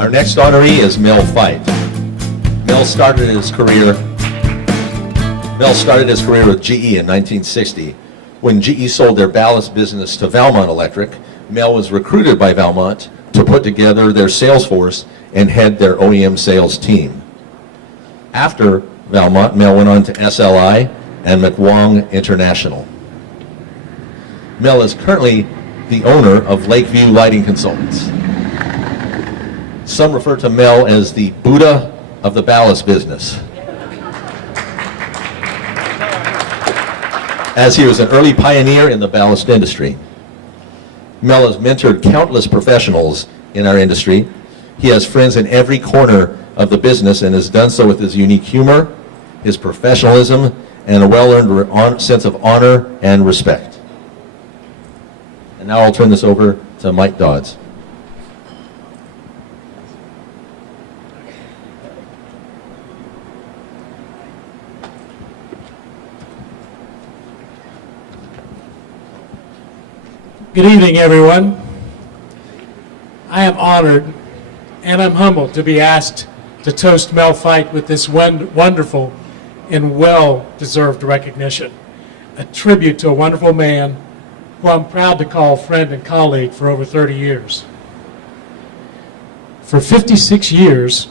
Our next honoree is Mel Fite. Mel started his career with GE in 1960. When GE sold their ballast business to Valmont Electric, Mel was recruited by Valmont to put together their sales force and head their OEM sales team. After Valmont, Mel went on to SLI and McWong International. Mel is currently the owner of Lakeview Lighting Consultants. Some refer to Mel as the Buddha of the ballast business, as he was an early pioneer in the ballast industry. Mel has mentored countless professionals in our industry. He has friends in every corner of the business and has done so with his unique humor, his professionalism, and a well-earned sense of honor and respect. And now I'll turn this over to Mike Dodds. Good evening, everyone. I am honored and I'm humbled to be asked to toast Mel Fite with this wonderful and well-deserved recognition, a tribute to a wonderful man who I'm proud to call friend and colleague for over 30 years. For 56 years,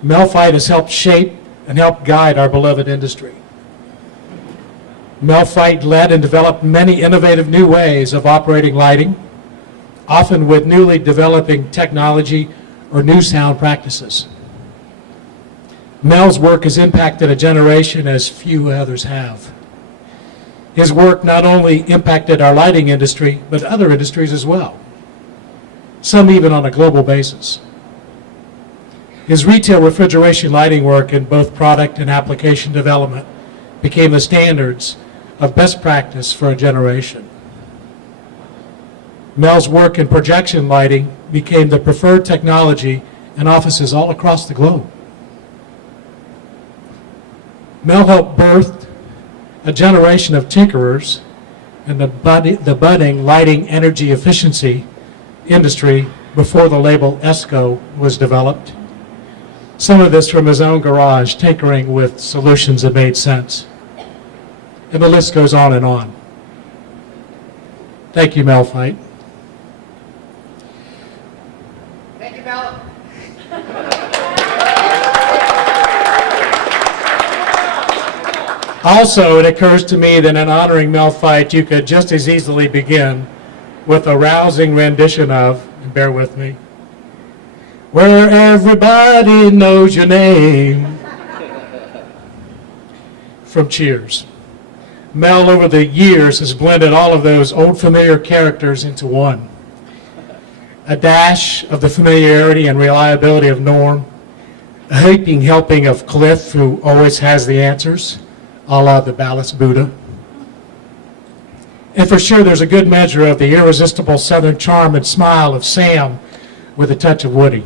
Mel Fite has helped shape and help guide our beloved industry. Mel Fite led and developed many innovative new ways of operating lighting, often with newly developing technology or new sound practices. Mel's work has impacted a generation as few others have. His work not only impacted our lighting industry, but other industries as well, some even on a global basis. His retail refrigeration lighting work in both product and application development became the standards of best practice for a generation. Mel's work in projection lighting became the preferred technology in offices all across the globe. Mel helped birth a generation of tinkerers in the budding lighting energy efficiency industry before the label ESCO was developed. Some of this from his own garage, tinkering with solutions that made sense. And the list goes on and on. Thank you, Mel Fite. Thank you, Mel. Also, it occurs to me that in honoring Mel Fite, you could just as easily begin with a rousing rendition of, and bear with me, Where Everybody Knows Your Name, from Cheers. Mel, over the years, has blended all of those old familiar characters into one. A dash of the familiarity and reliability of Norm, a heaping helping of Cliff, who always has the answers, a la the ballast Buddha. And for sure, there's a good measure of the irresistible Southern charm and smile of Sam with a touch of Woody.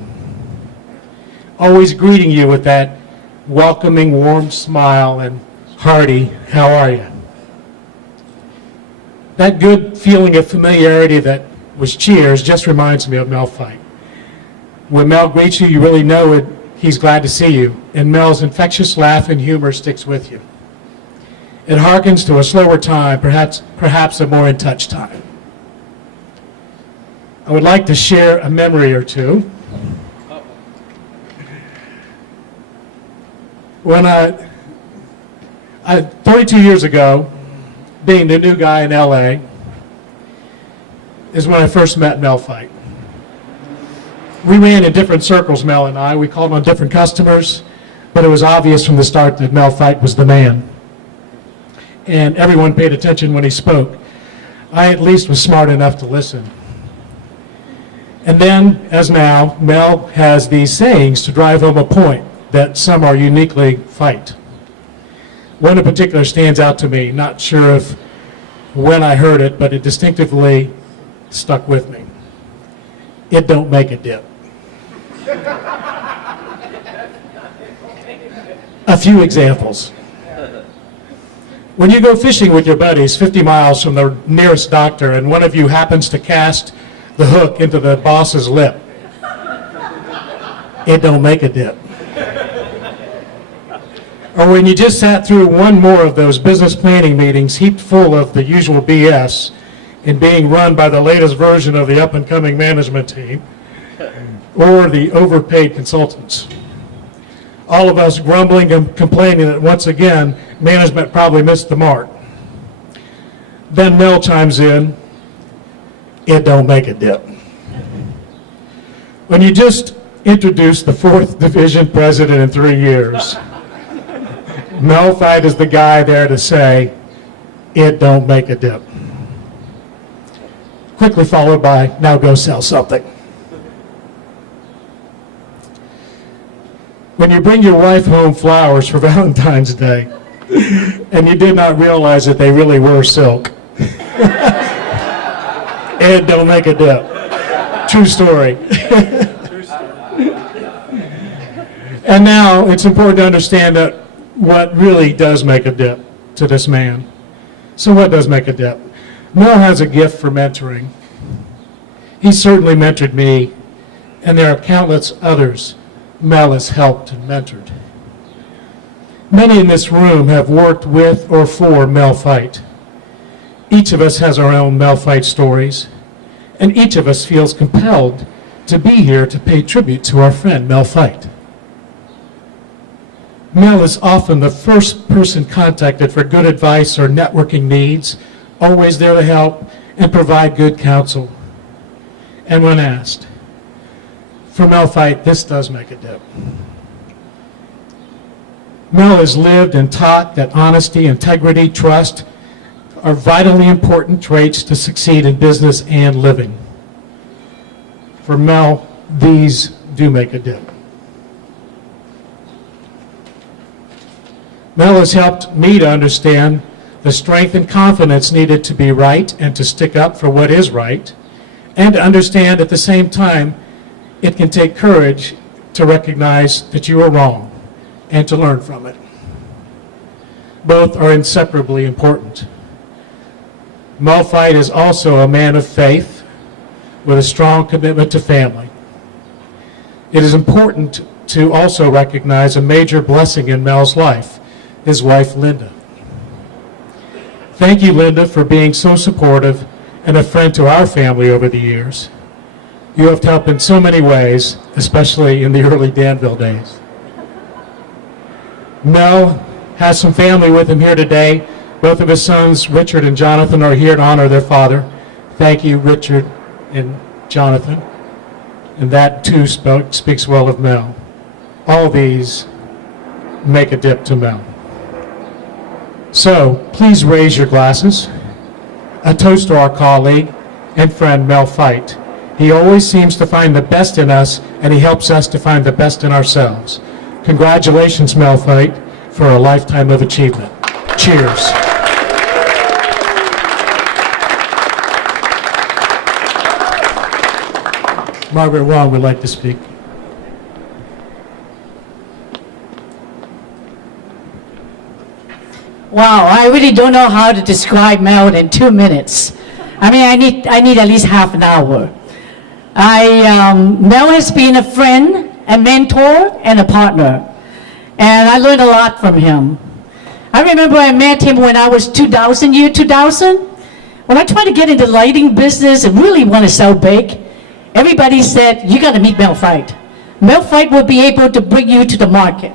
Always greeting you with that welcoming, warm smile and hearty, how are you? That good feeling of familiarity that was Cheers just reminds me of Mel Fite. When Mel greets you, you really know it. He's glad to see you, and Mel's infectious laugh and humor sticks with you. It harkens to a slower time, perhaps a more in touch time. I would like to share a memory or two. When 32 years ago, being the new guy in LA, is when I first met Mel Fite. We ran in different circles, Mel and I. We called on different customers, but it was obvious from the start that Mel Fite was the man. And everyone paid attention when he spoke. I at least was smart enough to listen. And then, as now, Mel has these sayings to drive home a point that some are uniquely Fite. One in particular stands out to me, not sure if when I heard it, but it distinctively stuck with me. It don't make a dip. A few examples. When you go fishing with your buddies 50 miles from the nearest doctor and one of you happens to cast the hook into the boss's lip, it don't make a dip. Or when you just sat through one more of those business planning meetings heaped full of the usual BS and being run by the latest version of the up-and-coming management team or the overpaid consultants. All of us grumbling and complaining that once again, management probably missed the mark. Then Mel chimes in, it don't make a dip. When you just introduced the 4th Division president in 3 years, Mel Fite is the guy there to say, it don't make a dip. Quickly followed by, now go sell something. When you bring your wife home flowers for Valentine's Day, and you did not realize that they really were silk, it don't make a dip. True story. And now it's important to understand that what really does make a dip to this man. So what does make a dip? Mel has a gift for mentoring. He certainly mentored me, and there are countless others Mel has helped and mentored. Many in this room have worked with or for Mel Fite. Each of us has our own Mel Fite stories, and each of us feels compelled to be here to pay tribute to our friend Mel Fite. Mel is often the first person contacted for good advice or networking needs, always there to help and provide good counsel. And when asked, for Mel Fite, this does make a dip. Mel has lived and taught that honesty, integrity, trust are vitally important traits to succeed in business and living. For Mel, these do make a dip. Mel has helped me to understand the strength and confidence needed to be right and to stick up for what is right, and to understand at the same time it can take courage to recognize that you are wrong and to learn from it. Both are inseparably important. Mel Fite is also a man of faith with a strong commitment to family. It is important to also recognize a major blessing in Mel's life, his wife, Linda. Thank you, Linda, for being so supportive and a friend to our family over the years. You have helped in so many ways, especially in the early Danville days. Mel has some family with him here today. Both of his sons, Richard and Jonathan, are here to honor their father. Thank you, Richard and Jonathan. And that, too, speaks well of Mel. All these make a dip to Mel. So, please raise your glasses. A toast to our colleague and friend, Mel Fite. He always seems to find the best in us, and he helps us to find the best in ourselves. Congratulations, Mel Fite, for a lifetime of achievement. Cheers. Margaret Wong would like to speak. Wow, I really don't know how to describe Mel in 2 minutes. I mean, I need at least half an hour. Mel has been a friend, a mentor, and a partner. And I learned a lot from him. I remember I met him when I was 2000. When I tried to get into the lighting business and really want to sell big, everybody said, you got to meet Mel Fite. Mel Fite will be able to bring you to the market.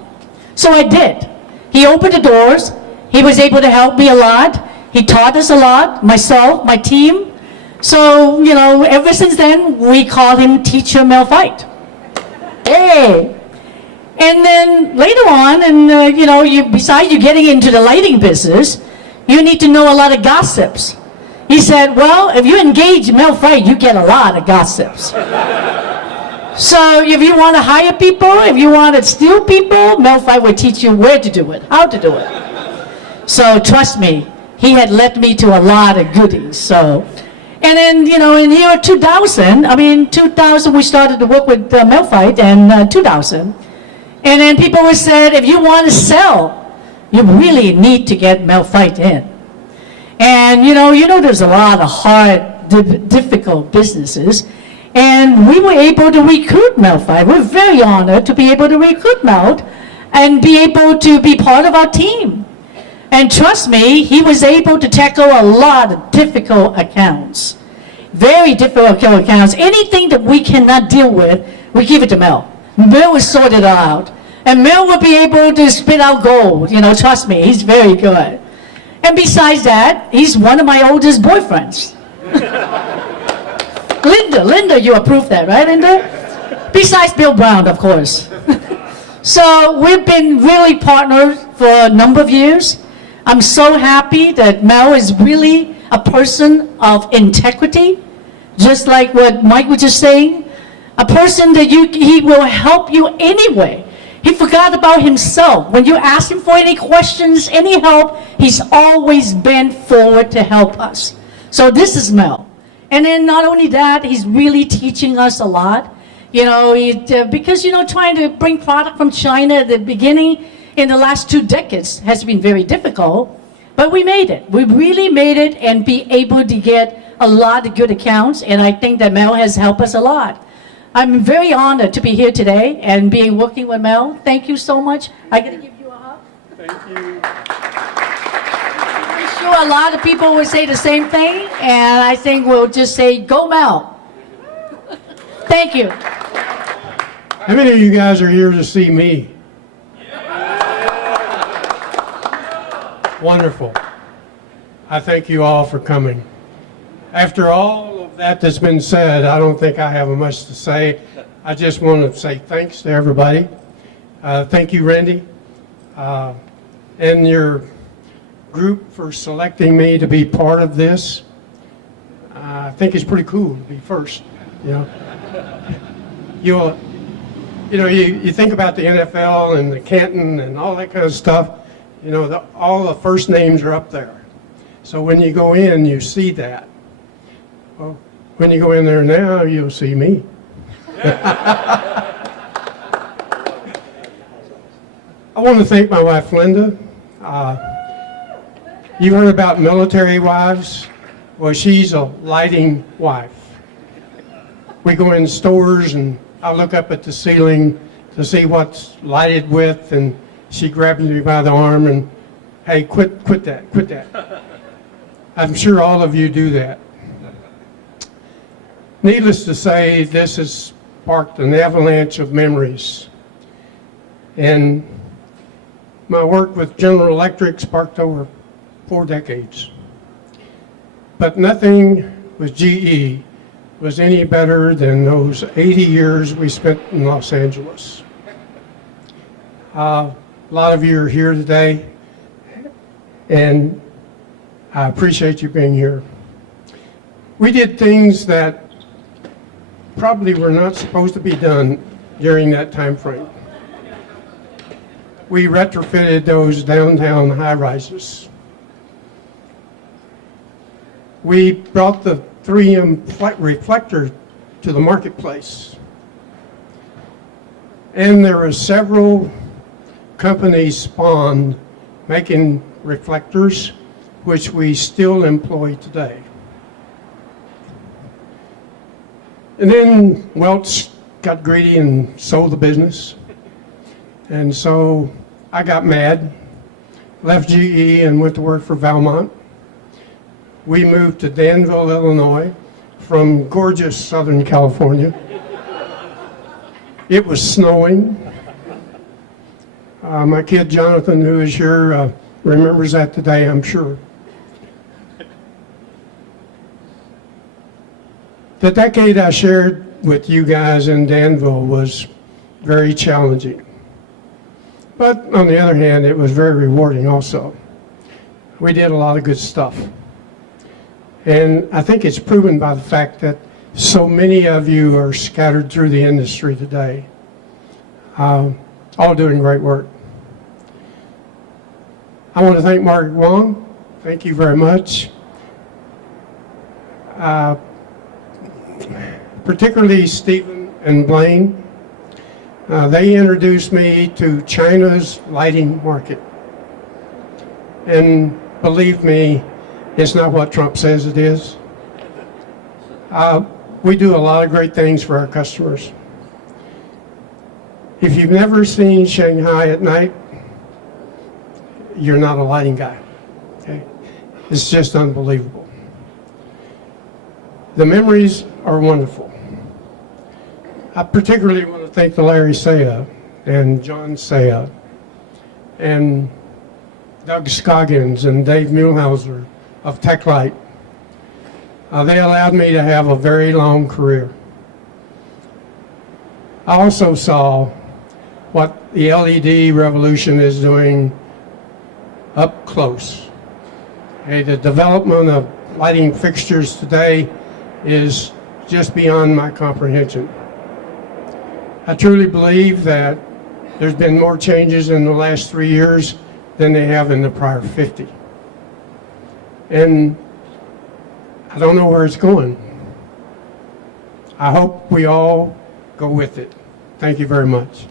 So I did. He opened the doors. He was able to help me a lot. He taught us a lot, myself, my team. So, ever since then, we call him Teacher Mel Fite. Hey! And then later on, and besides you getting into the lighting business, you need to know a lot of gossips. He said, well, if you engage Mel Fite, you get a lot of gossips. So if you want to hire people, if you want to steal people, Mel Fite will teach you where to do it, how to do it. So trust me, he had led me to a lot of goodies. So, and then, in the year 2000 we started to work with Mel Fite in 2000. And then people would say, if you want to sell, you really need to get Mel Fite in. And, there's a lot of hard, difficult businesses. And we were able to recruit Mel Fite. We're very honored to be able to recruit Mel and be able to be part of our team. And trust me, he was able to tackle a lot of difficult accounts. Very difficult accounts. Anything that we cannot deal with, we give it to Mel. Mel will sort it out. And Mel will be able to spit out gold. Trust me, he's very good. And besides that, he's one of my oldest boyfriends. Linda, you approved that, right, Linda? Besides Bill Brown, of course. So we've been really partners for a number of years. I'm so happy that Mel is really a person of integrity, just like what Mike was just saying. A person that he will help you anyway. He forgot about himself. When you ask him for any questions, any help, he's always bent forward to help us. So this is Mel. And then not only that, he's really teaching us a lot. Because, trying to bring product from China at the beginning in the last 2 decades has been very difficult. But we made it. We really made it and be able to get a lot of good accounts. And I think that Mel has helped us a lot. I'm very honored to be here today and be working with Mel. Thank you so much. I'm going to give you a hug. Thank you. I'm sure a lot of people will say the same thing, and I think we'll just say, go Mel. Thank you. How many of you guys are here to see me? Wonderful. I thank you all for coming. After all of that's been said, I don't think I have much to say. I just want to say thanks to everybody. Thank you, Randy, and your group for selecting me to be part of this. I think it's pretty cool to be first. You think about the NFL and the Canton and all that kind of stuff. All the first names are up there. So when you go in, you see that. Well, when you go in there now, you'll see me. I want to thank my wife, Linda. You heard about military wives. Well, she's a lighting wife. We go in stores and I look up at the ceiling to see what's lighted with, and she grabs me by the arm and, hey, quit that. I'm sure all of you do that. Needless to say, this has sparked an avalanche of memories. And my work with General Electric sparked over 4 decades. But nothing with GE was any better than those 80 years we spent in Los Angeles. A lot of you are here today, and I appreciate you being here. We did things that probably were not supposed to be done during that time frame. We retrofitted those downtown high-rises. We brought the 3M reflector to the marketplace. And there were several companies spawned making reflectors, which we still employ today. And then Welch got greedy and sold the business. And so I got mad, left GE and went to work for Valmont. We moved to Danville, Illinois from gorgeous Southern California. It was snowing. My kid Jonathan, who is here, remembers that today, I'm sure. The decade I shared with you guys in Danville was very challenging. But on the other hand, it was very rewarding also. We did a lot of good stuff. And I think it's proven by the fact that so many of you are scattered through the industry today, all doing great work. I want to thank Margaret Wong. Thank you very much. Particularly Stephen and Blaine. They introduced me to China's lighting market. And believe me, it's not what Trump says it is. we do a lot of great things for our customers. If you've never seen Shanghai at night, you're not a lighting guy. Okay? It's just unbelievable. The memories are wonderful. I particularly want to thank the Larry Saya and John Saya and Doug Scoggins and Dave Muehlhauser of TechLight. They allowed me to have a very long career. I also saw what the LED revolution is doing up close. Okay, the development of lighting fixtures today is just beyond my comprehension. I truly believe that there's been more changes in the last 3 years than they have in the prior 50. And I don't know where it's going. I hope we all go with it. Thank you very much.